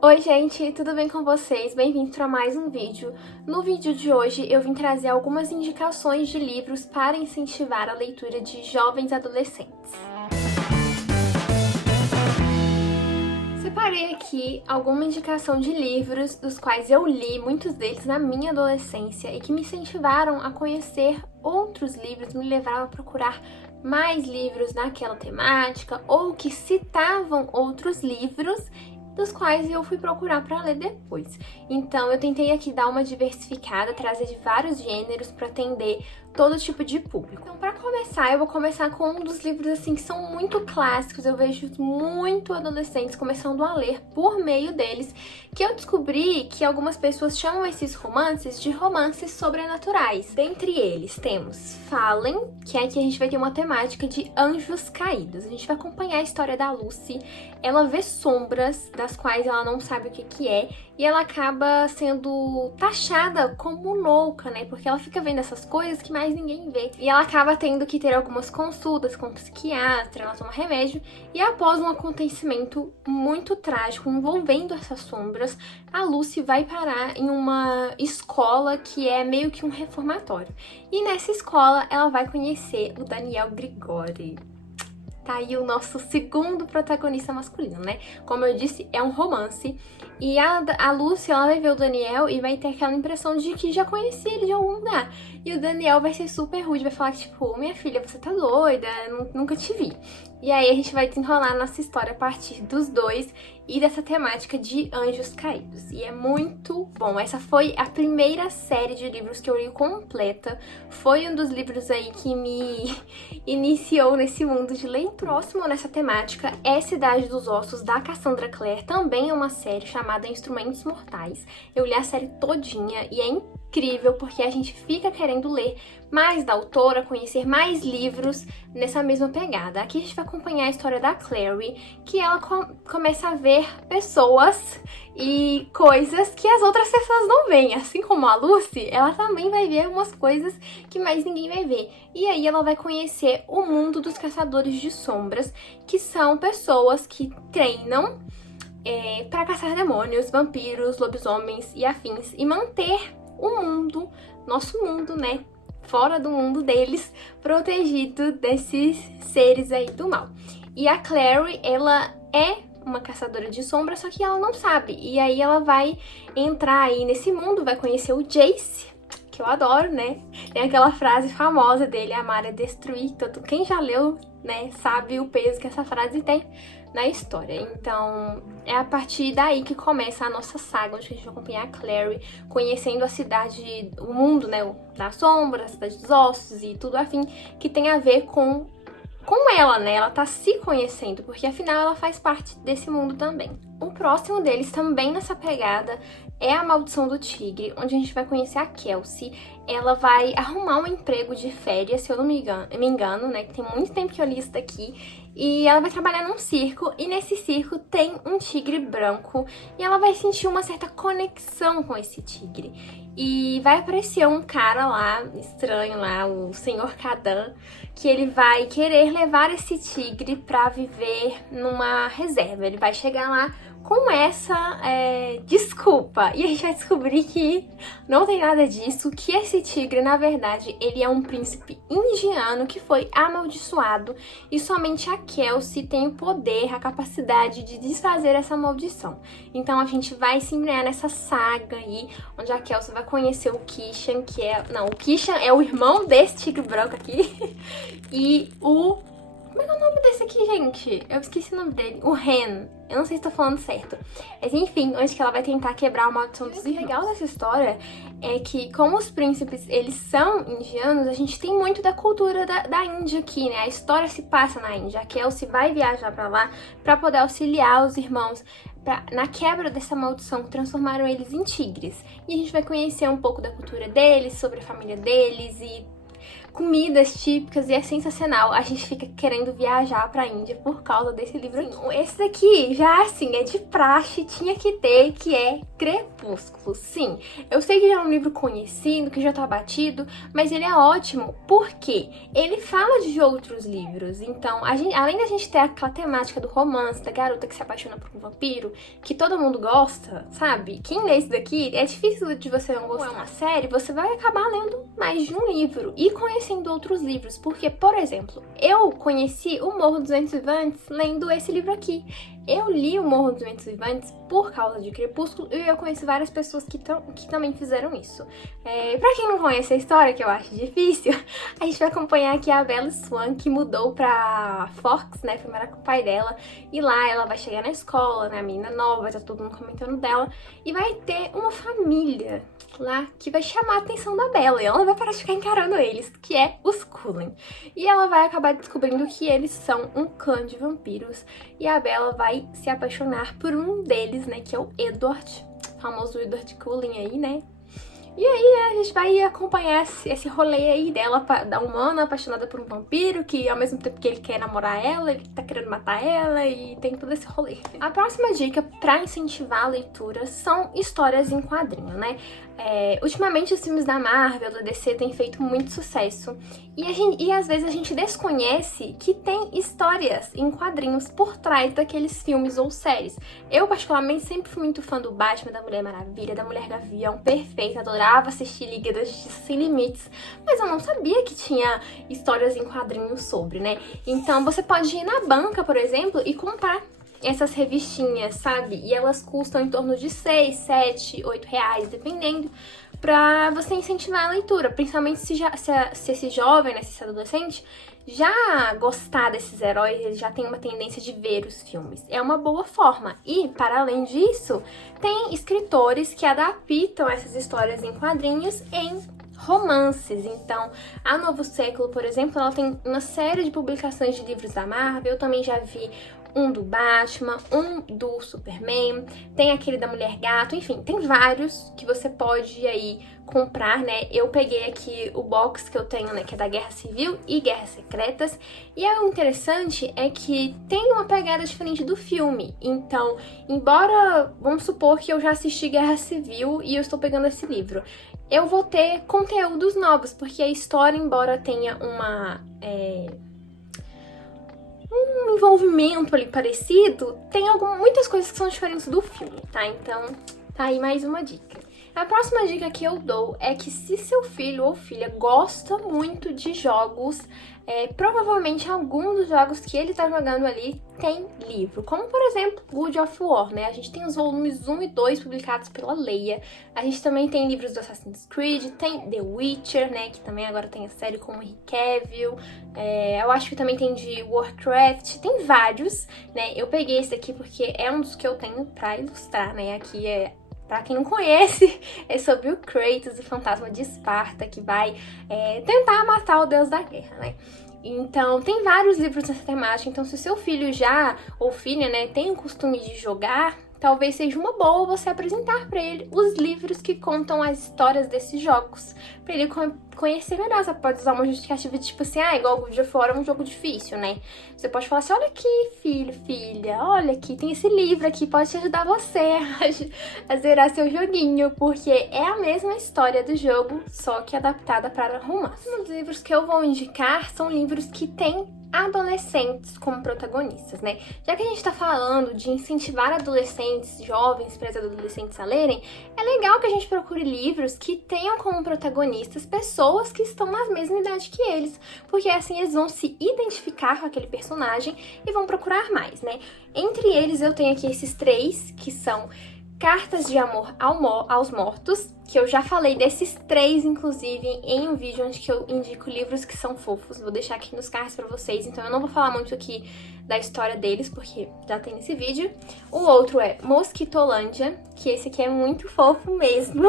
Oi gente, tudo bem com vocês? Bem-vindos para mais um vídeo. No vídeo de hoje eu vim trazer algumas indicações de livros para incentivar a leitura de jovens adolescentes. Separei aqui alguma indicação de livros dos quais eu li, muitos deles na minha adolescência, e que me incentivaram a conhecer outros livros, me levaram a procurar mais livros naquela temática, ou que citavam outros livros dos quais eu fui procurar para ler depois. Então eu tentei aqui dar uma diversificada, trazer de vários gêneros para atender todo tipo de público. Então, para começar, eu vou começar com um dos livros assim que são muito clássicos. Eu vejo muito adolescentes começando a ler por meio deles, que eu descobri que algumas pessoas chamam esses romances de romances sobrenaturais. Dentre eles temos Fallen, que aqui a gente vai ter uma temática de anjos caídos. A gente vai acompanhar a história da Lucy. Ela vê sombras das quais ela não sabe o que é, e ela acaba sendo taxada como louca, né? Porque ela fica vendo essas coisas que mais ninguém vê. E ela acaba tendo que ter algumas consultas com um psiquiatra, ela toma remédio, e após um acontecimento muito trágico envolvendo essas sombras, a Lucy vai parar em uma escola que é meio que um reformatório. E nessa escola ela vai conhecer o Daniel Grigori. Tá aí o nosso segundo protagonista masculino, né? Como eu disse, é um romance. E a Lucy, ela vai ver o Daniel e vai ter aquela impressão de que já conhecia ele de algum lugar. E o Daniel vai ser super rude, vai falar que, tipo, minha filha, você tá doida, nunca te vi. E aí a gente vai desenrolar nossa história a partir dos dois e dessa temática de anjos caídos. E é muito bom. Essa foi a primeira série de livros que eu li completa. Foi um dos livros aí que me iniciou nesse mundo de leitura. Próximo nessa temática é Cidade dos Ossos, da Cassandra Clare. Também é uma série chamada Instrumentos Mortais. Eu li a série todinha e é incrível porque a gente fica querendo ler mais da autora, conhecer mais livros nessa mesma pegada. Aqui a gente vai acompanhar a história da Clary, que ela começa a ver pessoas e coisas que as outras pessoas não veem. Assim como a Lucy, ela também vai ver umas coisas que mais ninguém vai ver. E aí ela vai conhecer o mundo dos caçadores de sombras, que são pessoas que treinam para caçar demônios, vampiros, lobisomens e afins, e manter o mundo, nosso mundo, né, fora do mundo deles, protegido desses seres aí do mal. E a Clary, ela é uma caçadora de sombras, só que ela não sabe. E aí ela vai entrar aí nesse mundo, vai conhecer o Jace, que eu adoro, né? Tem aquela frase famosa dele, amar é destruir. Tanto quem já leu, né, sabe o peso que essa frase tem na história. Então, é a partir daí que começa a nossa saga, onde a gente vai acompanhar a Clary, conhecendo a cidade, o mundo, né, da sombra, a cidade dos ossos e tudo afim, que tem a ver com ela, né? Ela tá se conhecendo, porque afinal ela faz parte desse mundo também. O próximo deles, também nessa pegada, é A Maldição do Tigre, onde a gente vai conhecer a Kelsey. Ela vai arrumar um emprego de férias, se eu não me engano, né? Que tem muito tempo que eu li isso daqui. E ela vai trabalhar num circo, e nesse circo tem um tigre branco, e ela vai sentir uma certa conexão com esse tigre. E vai aparecer um cara lá, estranho lá, o Senhor Kadan, que ele vai querer levar esse tigre pra viver numa reserva. Ele vai chegar lá com essa desculpa. E a gente vai descobrir que não tem nada disso, que esse tigre, na verdade, ele é um príncipe indiano que foi amaldiçoado, e somente a Kelsey tem o poder, a capacidade de desfazer essa maldição. Então a gente vai se embrenhar nessa saga aí, onde a Kelsey vai conhecer o Kishan, que é... Não, o Kishan é o irmão desse tigre branco aqui. E o... Como é que é o nome desse aqui, gente? Eu esqueci o nome dele. O Ren. Eu não sei se tô falando certo. Mas enfim, onde que ela vai tentar quebrar a maldição dos irmãos. O legal dessa história é que, como os príncipes, eles são indianos, a gente tem muito da cultura da Índia aqui, né? A história se passa na Índia. A Kelsey vai viajar pra lá pra poder auxiliar os irmãos na quebra dessa maldição que transformaram eles em tigres. E a gente vai conhecer um pouco da cultura deles, sobre a família deles e comidas típicas e é sensacional. A gente fica querendo viajar pra Índia por causa desse livro aqui. Esse daqui já, assim, é de praxe, tinha que ter, que é Crepúsculo. Sim, eu sei que já é um livro conhecido, que já tá batido, mas ele é ótimo porque ele fala de outros livros. Então, além da gente ter aquela temática do romance, da garota que se apaixona por um vampiro, que todo mundo gosta, sabe? Quem lê isso daqui, é difícil de você não gostar. É uma série, você vai acabar lendo mais de um livro e conhecendo outros livros. Porque, por exemplo, eu conheci o Morro dos Ventos Vivantes lendo esse livro aqui. Eu li o Morro dos Ventos Vivantes por causa de Crepúsculo e eu conheci várias pessoas que também fizeram isso. Pra quem não conhece a história, que eu acho difícil, a gente vai acompanhar aqui a Bella Swan, que mudou pra Forks, né, foi morar com o pai dela, e lá ela vai chegar na escola, né, a menina nova, vai estar todo mundo comentando dela, e vai ter uma família lá que vai chamar a atenção da Bella, e ela não vai parar de ficar encarando eles, que é os Cullen. E ela vai acabar descobrindo que eles são um clã de vampiros, e a Bella vai se apaixonar por um deles, né, que é o Edward, famoso Edward Cullen aí, né. E aí, a gente vai acompanhar esse rolê aí dela, da humana apaixonada por um vampiro, que ao mesmo tempo que ele quer namorar ela, ele tá querendo matar ela, e tem todo esse rolê. A próxima dica pra incentivar a leitura são histórias em quadrinho, né? Ultimamente os filmes da Marvel, da DC têm feito muito sucesso e às vezes a gente desconhece que tem histórias em quadrinhos por trás daqueles filmes ou séries. Eu particularmente sempre fui muito fã do Batman, da Mulher Maravilha, da Mulher Gavião, perfeita, adorava assistir Liga da Justiça Sem Limites, mas eu não sabia que tinha histórias em quadrinhos sobre, né? Então você pode ir na banca, por exemplo, e comprar essas revistinhas, sabe? E elas custam em torno de 6, 7, 8 reais, dependendo, pra você incentivar a leitura, principalmente se esse jovem, né, se esse adolescente já gostar desses heróis, ele já tem uma tendência de ver os filmes. É uma boa forma. E, para além disso, tem escritores que adaptam essas histórias em quadrinhos em romances. Então, a Novo Século, por exemplo, ela tem uma série de publicações de livros da Marvel. Eu também já vi um do Batman, um do Superman, tem aquele da Mulher Gato, enfim, tem vários que você pode aí comprar, né? Eu peguei aqui o box que eu tenho, né, que é da Guerra Civil e Guerras Secretas, e o interessante é que tem uma pegada diferente do filme. Então, embora, vamos supor que eu já assisti Guerra Civil e eu estou pegando esse livro, eu vou ter conteúdos novos, porque a história, embora tenha um envolvimento ali parecido, tem muitas coisas que são diferentes do filme, tá? Então, tá aí mais uma dica. A próxima dica que eu dou é que se seu filho ou filha gosta muito de jogos, provavelmente alguns dos jogos que ele tá jogando ali tem livro, como por exemplo God of War, né? A gente tem os volumes 1 e 2 publicados pela Leia, a gente também tem livros do Assassin's Creed, tem The Witcher, né? Que também agora tem a série com o Henry Cavill, eu acho que também tem de Warcraft, tem vários, né? Eu peguei esse aqui porque é um dos que eu tenho pra ilustrar, né? Aqui pra quem não conhece, é sobre o Kratos, o fantasma de Esparta, que vai tentar matar o deus da guerra, né? Então, tem vários livros nessa temática, então se o seu filho ou filha, né, tem o costume de jogar, talvez seja uma boa você apresentar para ele os livros que contam as histórias desses jogos, para ele conhecer melhor. Você pode usar uma justificativa tipo assim, igual o God of War é um jogo difícil, né? Você pode falar assim, olha aqui, filho, filha, olha aqui, tem esse livro aqui, pode te ajudar você a zerar seu joguinho, porque é a mesma história do jogo, só que adaptada para romance. Um dos livros que eu vou indicar são livros que têm adolescentes como protagonistas, né? Já que a gente tá falando de incentivar adolescentes, jovens, pré-adolescentes a lerem, é legal que a gente procure livros que tenham como protagonistas pessoas que estão na mesma idade que eles, porque assim eles vão se identificar com aquele personagem e vão procurar mais, né? Entre eles eu tenho aqui esses 3, que são Cartas de Amor aos Mortos, que eu já falei desses 3, inclusive, em um vídeo onde que eu indico livros que são fofos. Vou deixar aqui nos cards pra vocês, então eu não vou falar muito aqui da história deles, porque já tem nesse vídeo. O outro é Mosquitolândia, que esse aqui é muito fofo mesmo.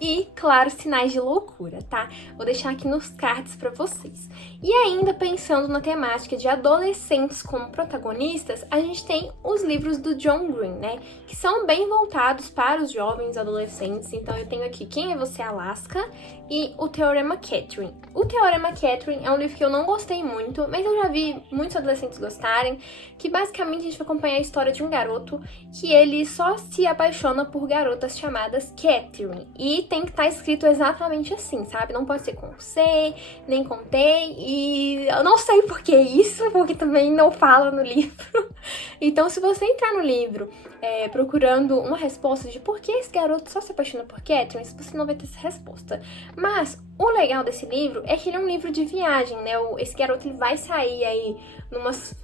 E, claro, Sinais de Loucura, tá? Vou deixar aqui nos cards pra vocês. E ainda pensando na temática de adolescentes como protagonistas, a gente tem os livros do John Green, né? Que são bem voltados para os jovens adolescentes, então eu tenho aqui Quem é Você, Alaska e O Teorema Catherine. O Teorema Catherine é um livro que eu não gostei muito, mas eu já vi muitos adolescentes gostarem, que basicamente a gente vai acompanhar a história de um garoto que ele só se apaixona por garotas chamadas Catherine. E tem que estar escrito exatamente assim, sabe? Não pode ser com C, nem com T, e eu não sei por que isso, porque também não fala no livro. Então, se você entrar no livro procurando uma resposta de por que esse garoto só se apaixona por Catherine, você não vai ter essa resposta. Mas o legal desse livro é que ele é um livro de viagem, né? Esse garoto ele vai sair aí numas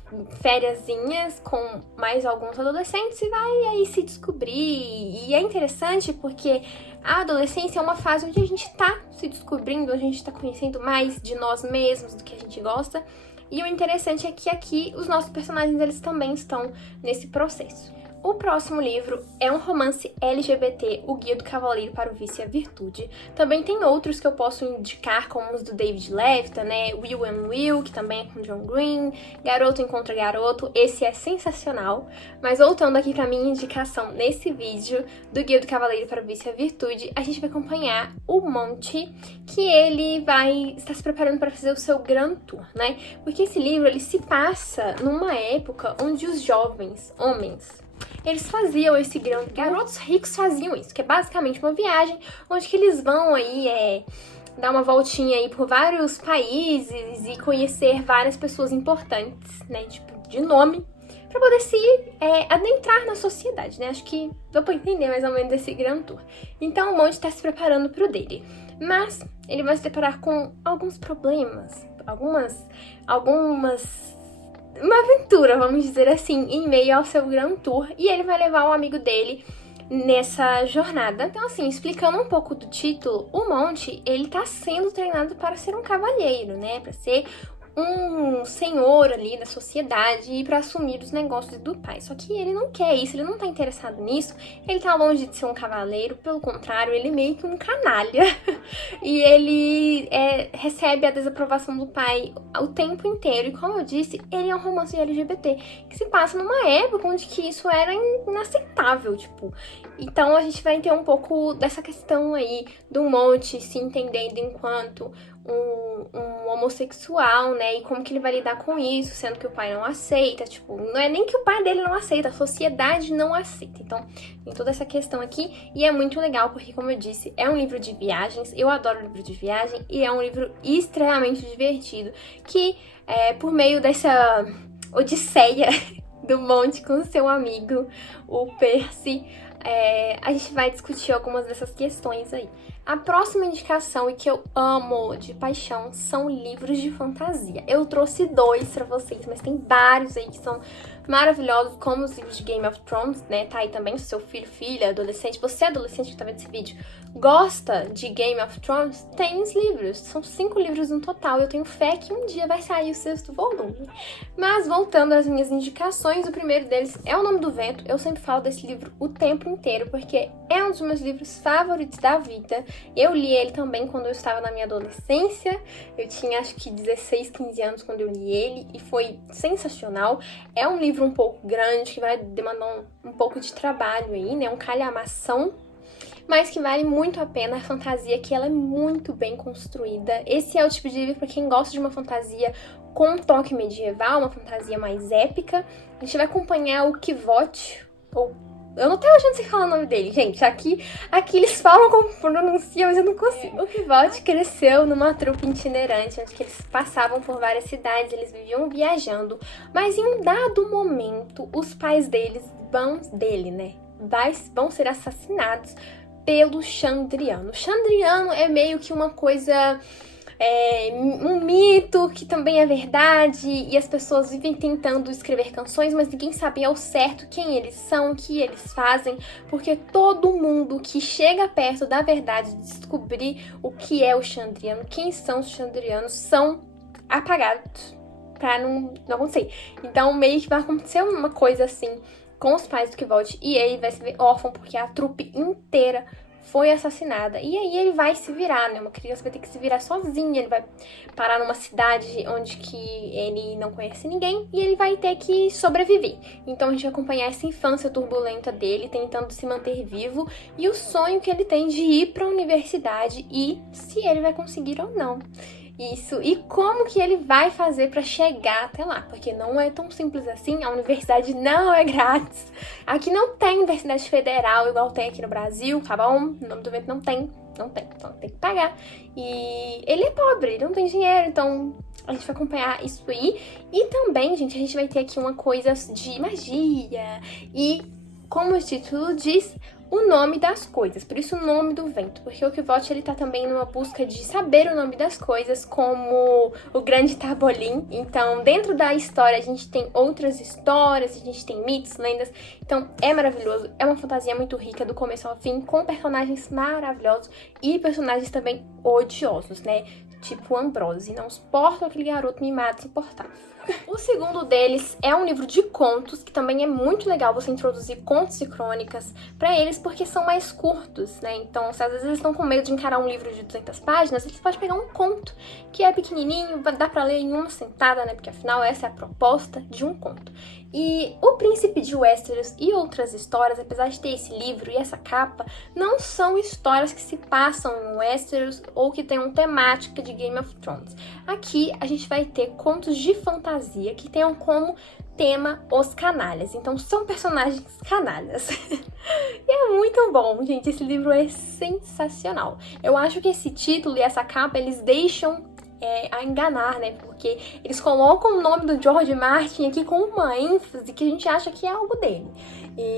fériasinhas com mais alguns adolescentes e vai aí se descobrir. E é interessante porque a adolescência é uma fase onde a gente tá se descobrindo, onde a gente tá conhecendo mais de nós mesmos, do que a gente gosta. E o interessante é que aqui os nossos personagens eles também estão nesse processo. O próximo livro é um romance LGBT, O Guia do Cavaleiro para o Vício e a Virtude. Também tem outros que eu posso indicar, como os do David Levita, né? Will and Will, que também é com John Green, Garoto Encontra Garoto, esse é sensacional. Mas voltando aqui para minha indicação nesse vídeo do Guia do Cavaleiro para o Vício e a Virtude, a gente vai acompanhar o Monty, que ele vai estar se preparando para fazer o seu Grand Tour, né? Porque esse livro ele se passa numa época onde os jovens, homens, eles faziam esse grande... Garotos ricos faziam isso, que é basicamente uma viagem onde que eles vão aí dar uma voltinha aí por vários países e conhecer várias pessoas importantes, né, tipo, de nome, pra poder se adentrar na sociedade, né? Acho que deu pra entender mais ou menos esse Grand Tour. Então o Monty tá se preparando pro dele, mas ele vai se deparar com alguns problemas, uma aventura, vamos dizer assim, em meio ao seu Grand Tour, e ele vai levar um amigo dele nessa jornada. Então, assim, explicando um pouco do título, o Monty, ele tá sendo treinado para ser um cavalheiro, né? Para ser um senhor ali da sociedade e para assumir os negócios do pai. Só que ele não quer isso, ele não tá interessado nisso, ele tá longe de ser um cavaleiro, pelo contrário, ele é meio que um canalha. E ele recebe a desaprovação do pai o tempo inteiro. E como eu disse, ele é um romance LGBT que se passa numa época onde que isso era inaceitável, tipo. Então a gente vai ter um pouco dessa questão aí do Monty se entendendo enquanto um homossexual, né? E como que ele vai lidar com isso, sendo que o pai não aceita, tipo, não é nem que o pai dele não aceita, a sociedade não aceita. Então, tem toda essa questão aqui e é muito legal porque, como eu disse, é um livro de viagens, eu adoro livro de viagem e é um livro extremamente divertido que, por meio dessa odisseia do Monty com seu amigo, o Percy, a gente vai discutir algumas dessas questões aí. A próxima indicação, e que eu amo de paixão, são livros de fantasia. Eu trouxe 2 pra vocês, mas tem vários aí que são maravilhosos, como os livros de Game of Thrones, né? Tá aí também, se seu filho, filha, adolescente, você é adolescente que tá vendo esse vídeo, gosta de Game of Thrones, tem os livros. São 5 livros no total, eu tenho fé que um dia vai sair o 6º volume. Mas voltando às minhas indicações, o primeiro deles é O Nome do Vento. Eu sempre falo desse livro o tempo inteiro, porque é um dos meus livros favoritos da vida. Eu li ele também quando eu estava na minha adolescência, eu tinha acho que 16, 15 anos quando eu li ele, e foi sensacional. É um livro um pouco grande, que vai demandar um pouco de trabalho aí, né, um calhamação, mas que vale muito a pena. A fantasia que ela é muito bem construída. Esse é o tipo de livro para quem gosta de uma fantasia com um toque medieval, uma fantasia mais épica. A gente vai acompanhar o Kvothe, eu não tô achando se falar o nome dele, gente. Aqui eles falam como pronunciam, mas eu não consigo. O Kvothe cresceu numa trupe itinerante, onde que eles passavam por várias cidades, eles viviam viajando. Mas em um dado momento, os pais vão ser assassinados pelo Chandriano. O Chandriano é meio que uma coisa... um mito que também é verdade, e as pessoas vivem tentando escrever canções, mas ninguém sabe ao certo quem eles são, o que eles fazem, porque todo mundo que chega perto da verdade de descobrir o que é o Chandriano, quem são os Chandrianos, são apagados pra não acontecer. Então meio que vai acontecer uma coisa assim com os pais do Kvothe, e ele vai se ver órfão porque a trupe inteira foi assassinada. E aí ele vai se virar, né? Uma criança vai ter que se virar sozinha, ele vai parar numa cidade onde que ele não conhece ninguém e ele vai ter que sobreviver. Então a gente vai acompanhar essa infância turbulenta dele, tentando se manter vivo e o sonho que ele tem de ir para a universidade e se ele vai conseguir ou não. Isso, e como que ele vai fazer para chegar até lá, porque não é tão simples assim, a universidade não é grátis. Aqui não tem universidade federal igual tem aqui no Brasil, tá bom? O Nome do Vento não tem, então tem que pagar. E ele é pobre, ele não tem dinheiro, então a gente vai acompanhar isso aí. E também, gente, a gente vai ter aqui uma coisa de magia e, como o título diz, o nome das coisas, por isso o nome do vento, porque o Kvothe ele tá também numa busca de saber o nome das coisas, como o grande Tarbolin. Então, dentro da história, a gente tem outras histórias, a gente tem mitos, lendas, então é maravilhoso, é uma fantasia muito rica do começo ao fim, com personagens maravilhosos e personagens também odiosos, né? Tipo Ambrose, não suporto aquele garoto mimado insuportável. O segundo deles é um livro de contos, que também é muito legal você introduzir contos e crônicas pra eles, porque são mais curtos, né? Então, se às vezes eles estão com medo de encarar um livro de 200 páginas, eles podem pegar um conto, que é pequenininho, dá pra ler em uma sentada, né? Porque afinal essa é a proposta de um conto. E O Príncipe de Westeros e Outras Histórias, apesar de ter esse livro e essa capa, não são histórias que se passam em Westeros ou que tenham temática de Game of Thrones. Aqui a gente vai ter contos de fantasia que tenham como tema os canalhas. Então são personagens canalhas. E é muito bom, gente. Esse livro é sensacional. Eu acho que esse título e essa capa, eles deixam a enganar, né? Porque eles colocam o nome do George Martin aqui com uma ênfase que a gente acha que é algo dele.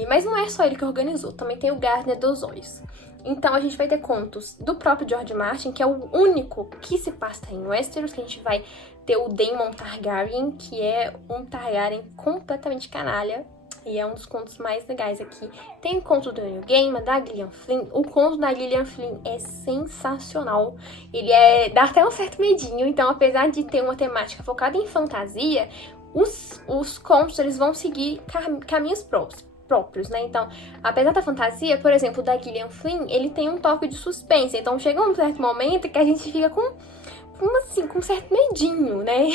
Mas não é só ele que organizou, também tem o Gardner Dozois. Então a gente vai ter contos do próprio George Martin, que é o único que se passa em Westeros, que a gente vai ter o Daemon Targaryen, que é um Targaryen completamente canalha. E é um dos contos mais legais aqui. Tem o conto do Neil Gaiman, da Gillian Flynn. O conto da Gillian Flynn é sensacional. Ele dá até um certo medinho. Então, apesar de ter uma temática focada em fantasia, os contos eles vão seguir caminhos próprios, né? Então, apesar da fantasia, por exemplo, da Gillian Flynn, ele tem um toque de suspense. Então, chega um certo momento que a gente fica com um certo medinho, né?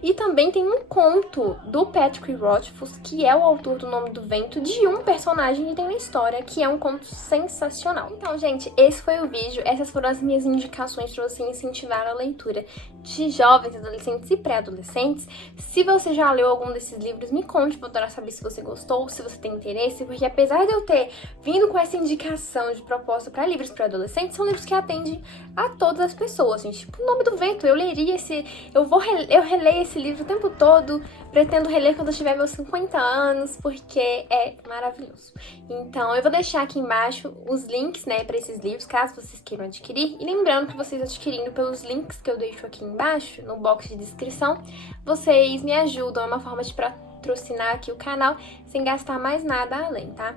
E também tem um conto do Patrick Rothfuss, que é o autor do Nome do Vento, de um personagem que tem uma história, que é um conto sensacional. Então, gente, esse foi o vídeo. Essas foram as minhas indicações para você incentivar a leitura de jovens, adolescentes e pré-adolescentes. Se você já leu algum desses livros, me conte, pra eu adorar saber se você gostou, se você tem interesse, porque apesar de eu ter vindo com essa indicação de proposta para livros para adolescentes, são livros que atendem a todas as pessoas, gente. Tipo, O Nome do Vento, eu leria eu releio esse livro o tempo todo, pretendo reler quando eu tiver meus 50 anos, porque é maravilhoso. Então, eu vou deixar aqui embaixo os links, né, para esses livros, caso vocês queiram adquirir. E lembrando que vocês adquirindo pelos links que eu deixo aqui embaixo, no box de descrição, vocês me ajudam, é uma forma de patrocinar aqui o canal, sem gastar mais nada além, tá?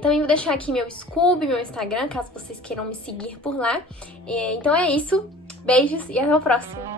Também vou deixar aqui meu Scooby, meu Instagram, caso vocês queiram me seguir por lá. Então é isso, beijos e até o próximo!